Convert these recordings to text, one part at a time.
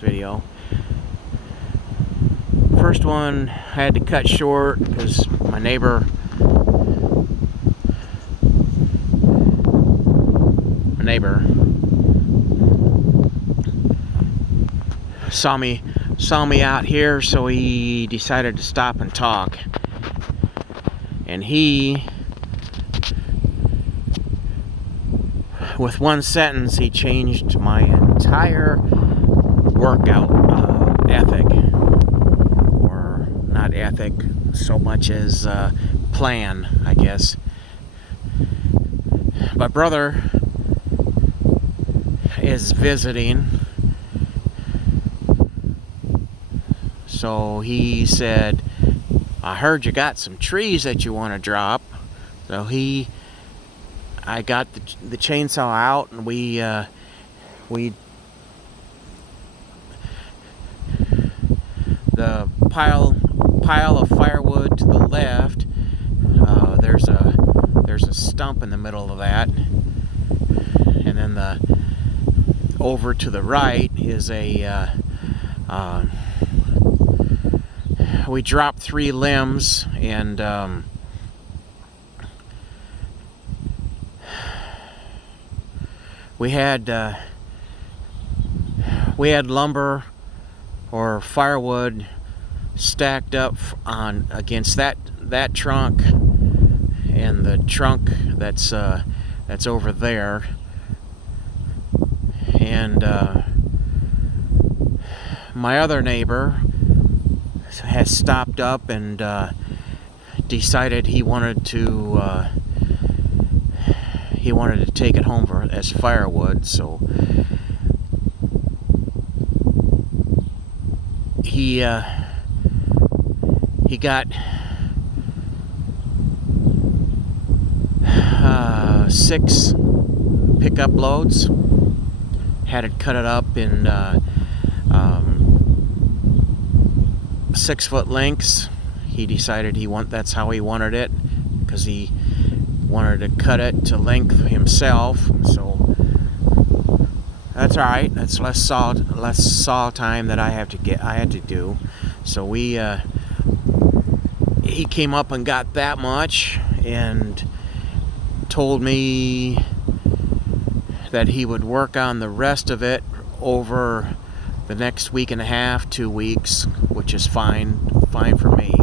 video. First one I had to cut short because my neighbor saw me out here, so he decided to stop and talk. And he, with one sentence, he changed my entire workout ethic, or not ethic so much as plan, I guess. My brother is visiting, so he said, I heard you got some trees that you want to drop. So I got the chainsaw out, and we the pile of firewood to the left, there's a stump in the middle of that, and then over to the right is we dropped 3 limbs, and we had lumber or firewood stacked up against that trunk and the trunk that's over there, and my other neighbor has stopped up and decided he wanted to take it home as firewood. So he got 6 pickup loads, had it cut it up in 6-foot lengths. He decided that's how he wanted it, because he wanted to cut it to length himself. So that's all right. That's less saw time that I had to do. So he came up and got that much, and told me that he would work on the rest of it over the next week and a half, 2 weeks, which is fine for me.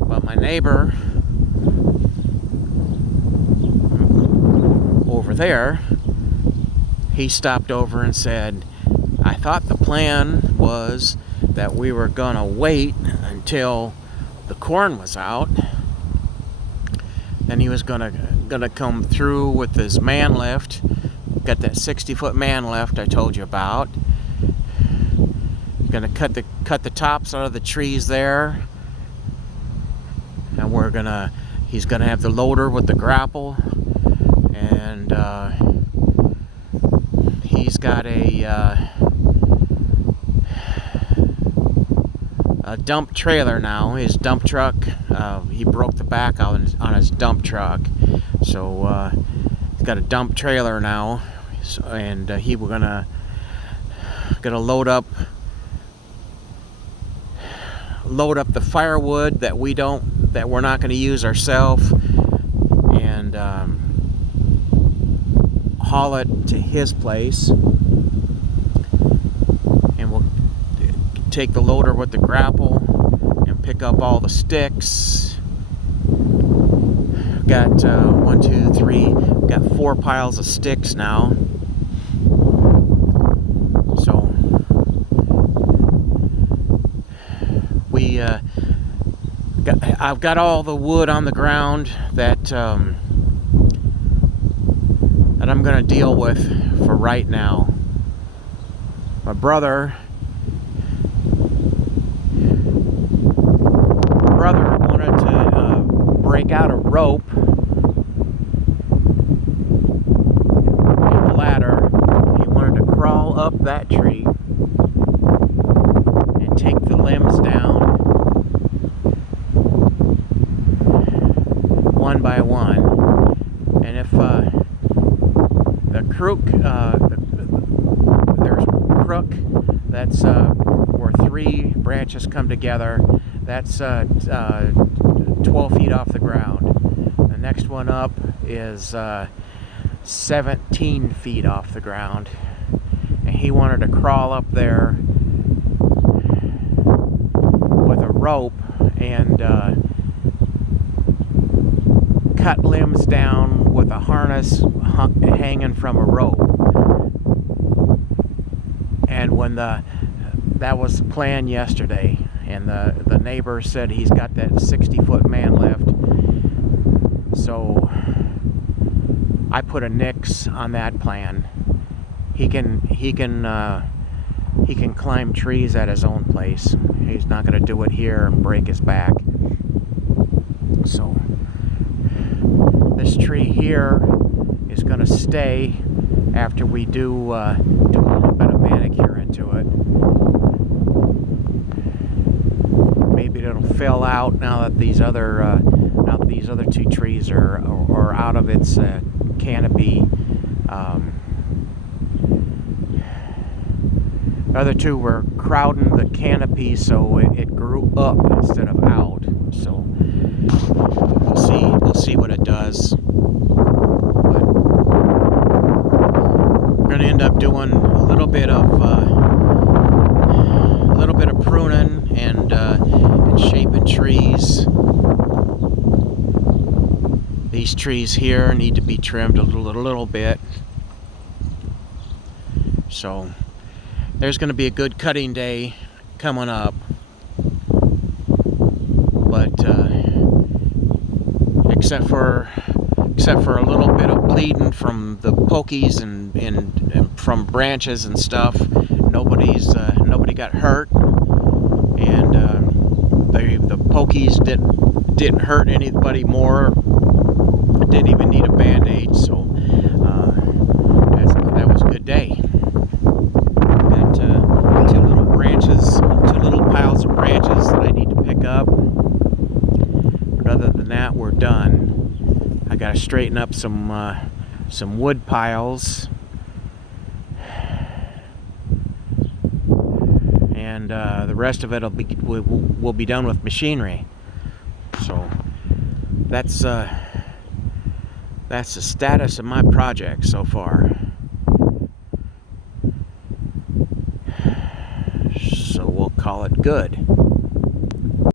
But my neighbor over there, he stopped over and said, I thought the plan was that we were gonna wait until the corn was out, then he was gonna come through with his man lift. Got that 60-foot man lift I told you about. Gonna cut the tops out of the trees there, and he's gonna have the loader with the grapple, and he's got a dump trailer now. His dump truck, he broke the back on his dump truck, so he's got a dump trailer now, and he was gonna load up the firewood that we're not going to use ourselves, and haul it to his place, and we'll take the loader with the grapple and pick up all the sticks. Got 1, 2, 3, got 4 piles of sticks now. So I've got all the wood on the ground that I'm gonna deal with for right now. My brother wanted to break out a rope and a ladder. He wanted to crawl up that tree and take the limbs down one by one. And if the crook, there's crook. That's where 3 branches come together. That's 12 feet off the ground. The next one up is 17 feet off the ground. And he wanted to crawl up there with a rope and cut limbs down with a harness hanging from a rope. And when that was the plan yesterday, and the neighbor said he's got that 60-foot man lift, so I put a nix on that plan. He can climb trees at his own place. He's not going to do it here and break his back. So this tree here is going to stay after we do a little bit of manicure into it. Maybe it'll fill out now that these other 2 trees are out of its canopy. The other 2 were crowding the canopy, so it grew up instead of out. So we'll see what it does. But we're going to end up doing a little bit of pruning and shaping trees. These trees here need to be trimmed a little bit. So there's going to be a good cutting day coming up. But except for a little bit of bleeding from the pokies and from branches and stuff, nobody got hurt, and the pokies didn't hurt anybody more. Didn't even need a band-aid, so that was a good day. Got 2 little piles of branches that I need to pick up. But other than that, we're done. I got to straighten up some wood piles, and the rest of it will be done with machinery. So that's the status of my project so far. So we'll call it good.